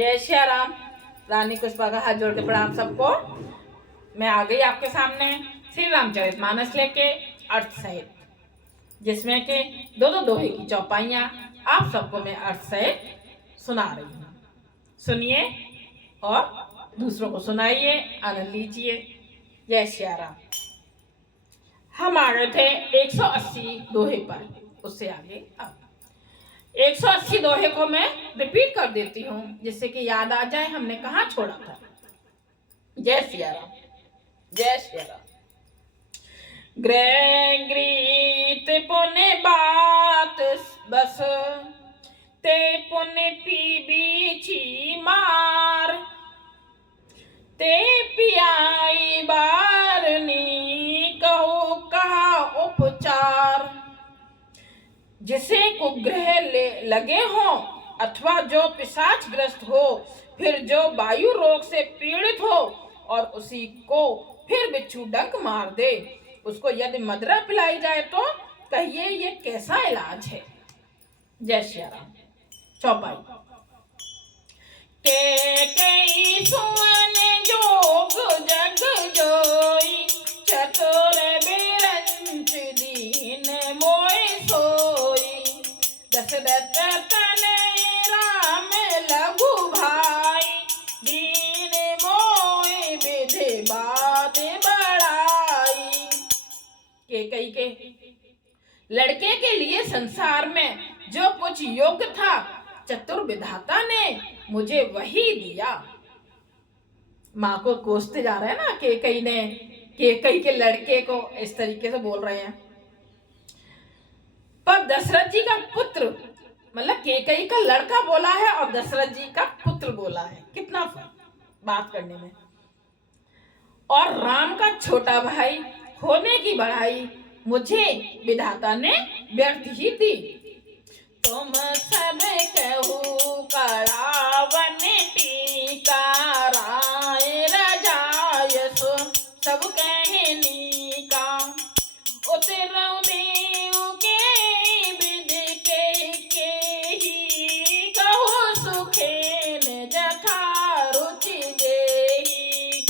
जय श्री राम। रानी पुष्पा का हाथ जोड़ के प्रणाम सबको। मैं आ गई आपके सामने श्री रामचरितमानस लेके अर्थ सहित, जिसमें के दो दोहे की चौपाइयां आप सबको मैं अर्थ सहित सुना रही हूँ। सुनिए और दूसरों को सुनाइए, आनंद लीजिए। जय श्री राम। हम आ गए थे 180 दोहे पर, उससे आगे अब 180 दोहे को मैं रिपीट कर देती हूँ जिससे कि याद आ जाए हमने कहाँ छोड़ा था। जय श्री राम। जय श्री राम। ग्रीत पुण्य बात बस ते पुण्य पी बीछी मार ते पियाई बारनी कहो कहा उपचार। जिसे कुग्रह लगे हो अथवा जो पिशाचग्रस्त हो, फिर जो वायु रोग से पीड़ित हो और उसी को फिर बिच्छू डंक मार दे, उसको यदि मदरा पिलाई जाए तो कहिए ये कैसा इलाज है। जय श्री राम। चौपाई। के कई सुवन जोग जग जोई, चतुर बिरंच दीन मोय सोई। दशरथ तनय राम लघु भाई, दीन मोय विधि बात बढ़ाई। के कई के लड़के के लिए संसार में जो कुछ योग्य था, चतुर विधाता ने मुझे वही दिया। माँ को कोसते जा रहे हैं ना, केकई ने केकई के लड़के को इस तरीके से बोल रहे हैं। पर दशरथ जी का पुत्र, मतलब केकई का लड़का बोला है और दशरथ जी का पुत्र बोला है, कितना फर्क बात करने में। और राम का छोटा भाई होने की बड़ाई मुझे विधाता ने व्यर्थ ही दी। तुम सब कहू करावन टीका, राय रजायस सब कहनी का। उतरऊ देव के विधि के ही, कहो सुखेन जथा रुचि देही।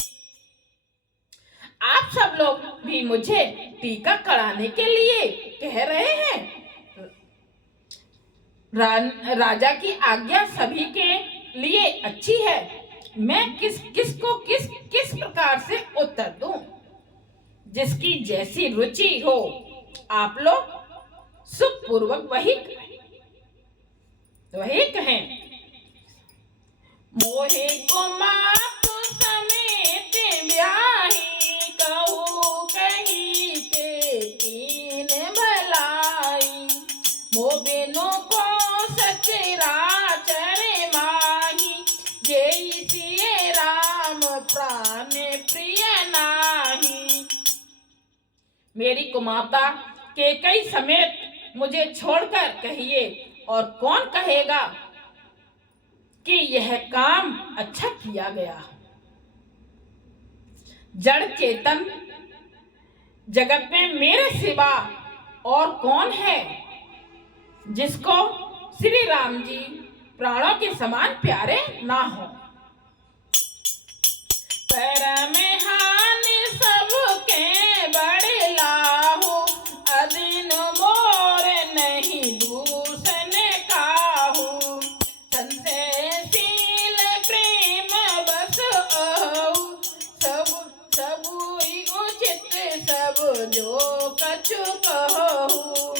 आप सब लोग भी मुझे टीका कराने के लिए कह रहे हैं। राजा की आज्ञा सभी के लिए अच्छी है, मैं किस प्रकार से उत्तर दूं। जिसकी जैसी रुचि हो आप लोग सुखपूर्वक वही कहें। मोहे को माप समेत ब्याही, कहू कही के कीन भलाई। मोबिनो को सचराचर माही, जय सिय राम प्राण प्रिय नाही। मेरी कुमाता केकई समेत मुझे छोड़कर कहिए, और कौन कहेगा कि यह काम अच्छा किया गया। जड़ चेतन जगत में मेरे सिवा और कौन है जिसको श्री राम जी प्राणों के समान प्यारे ना हो। परम हानि सबके बड़े लाहू, अदिन मोर नहीं दूषण काहू। संशयशील प्रेम बस अहू, सब उचित सब जो कछु कहू।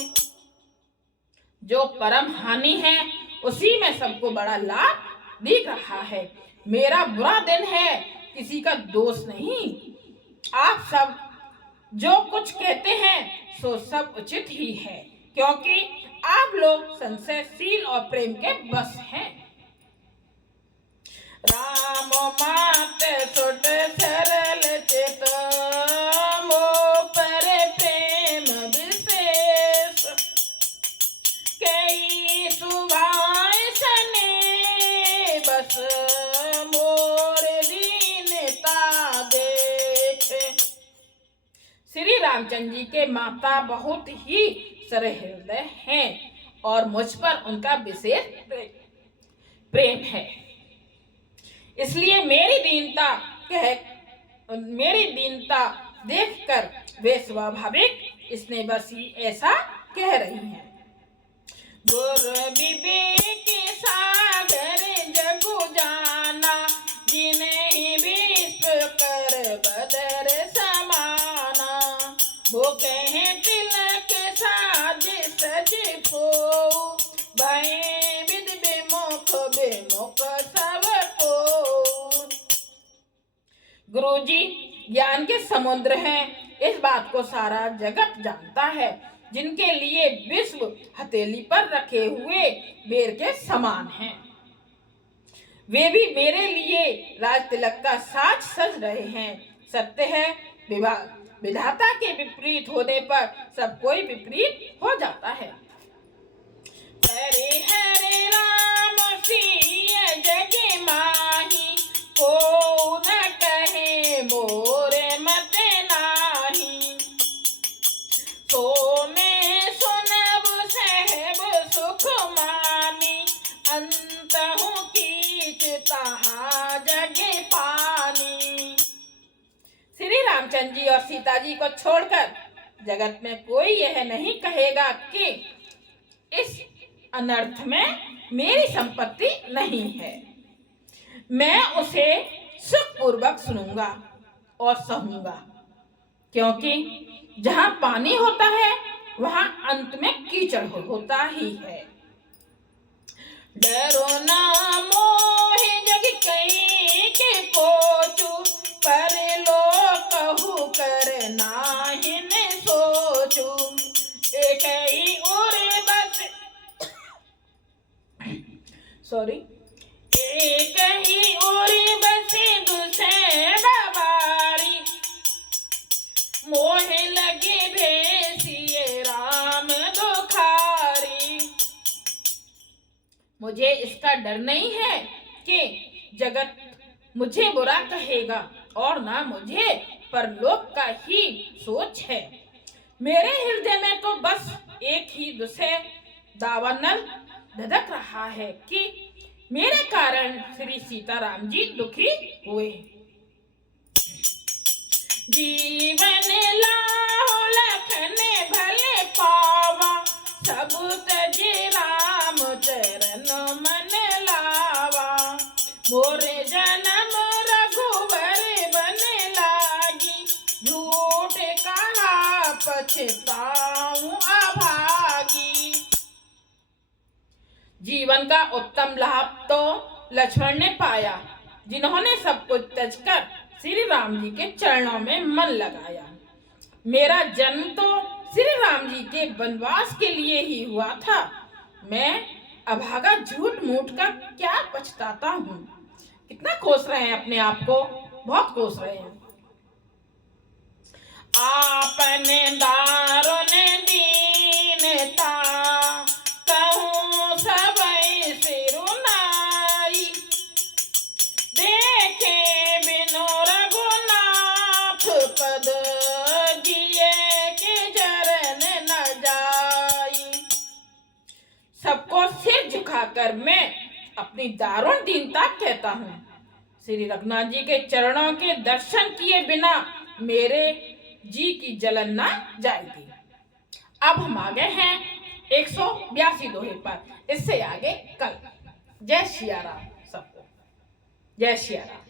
जो परम हानि है उसी में सबको बड़ा लाभ दिख रहा है। मेरा बुरा दिन है, किसी का दोष नहीं। आप सब जो कुछ कहते हैं सो सब उचित ही है, क्योंकि आप लोग संशयशील और प्रेम के बस हैं। राम मात सुट सरल चित, मो पर प्रेम विशेष। कई सुभाय सने बस, मोर दीनता देख। श्री रामचंद्र जी के माता बहुत ही सरल हृदय हैं और मुझ पर उनका विशेष प्रेम है। इसलिए मेरी दीनता देखकर वे स्वाभाविक स्नेह बस ही ऐसा कह रही हैं। गुर विवेक सागर जगु जाना, जिन्हें विश्व कर बदर समाना। वो कहे तिलक साज सज को, भय विद विमुख विमुख सब को। गुरुजी ज्ञान के समुद्र हैं, इस बात को सारा जगत जानता है। जिनके लिए विश्व हथेली पर रखे हुए बेर के समान हैं, वे भी मेरे लिए राज तिलक का साज सज रहे हैं। सत्य है, विधाता के विपरीत होने पर सब कोई विपरीत हो जाता है। हरे हरे राम सिय जग माही, को न कहे मोरे मत नाही। तो मैं सुनब सहब सुख मानी, अंत हूँ कीच तहाँ जग पानी। श्री रामचंद्र जी और सीता जी को छोड़कर जगत में कोई यह नहीं कहेगा कि इस अनर्थ में मेरी संपत्ति नहीं है। मैं उसे सुखपूर्वक सुनूंगा और सहूंगा, क्योंकि जहां पानी होता है वहां अंत में कीचड़ होता ही है। डरो ना मोह जग कई के पोचू, पर लो कहू कर नाहिन सोचू। एक ही उरे बस एक ही उरे बसे दूसरे बारी, मोह लगे भेसिए राम दुखारी। मुझे इसका डर नहीं है कि जगत मुझे बुरा कहेगा, और ना मुझे परलोक का ही सोच है। मेरे हृदय में तो बस एक ही दुसे दावानल धधक रहा है कि मेरे कारण श्री सीताराम जी दुखी हुए। जीवन लाहो लखन भले पावा, सब तज राम चरण मन लावा। मोरे जन्म रघुवर बन लागी, झूठ कहा पछताऊं अभागी। जीवन का उत्तम लाभ तो लक्ष्मण ने पाया, जिन्होंने सब कुछ त्यजकर श्री राम जी के चरणों में मन लगाया। मेरा जन्म तो श्री राम जी के वनवास के लिए ही हुआ था। मैं अभागा झूठ मूठ का क्या पछताता हूँ। कितना कोस रहे हैं अपने आप को, बहुत कोस रहे हैं। आपने दारुण दीनता, कहूँ सबई सिरुनाई। देखे बिनु रघुनाथ पद, जिए के चरण न जाई। सबको सिर झुकाकर मैं अपनी दारुण दीनता कहता हूँ। श्री रघुनाथ जी के चरणों के दर्शन किए बिना मेरे जी की जलन ना जाएगी। अब हम आ गए हैं 182 दोहे पर, इससे आगे कल। जय सिया राम सबको, जय सिया राम।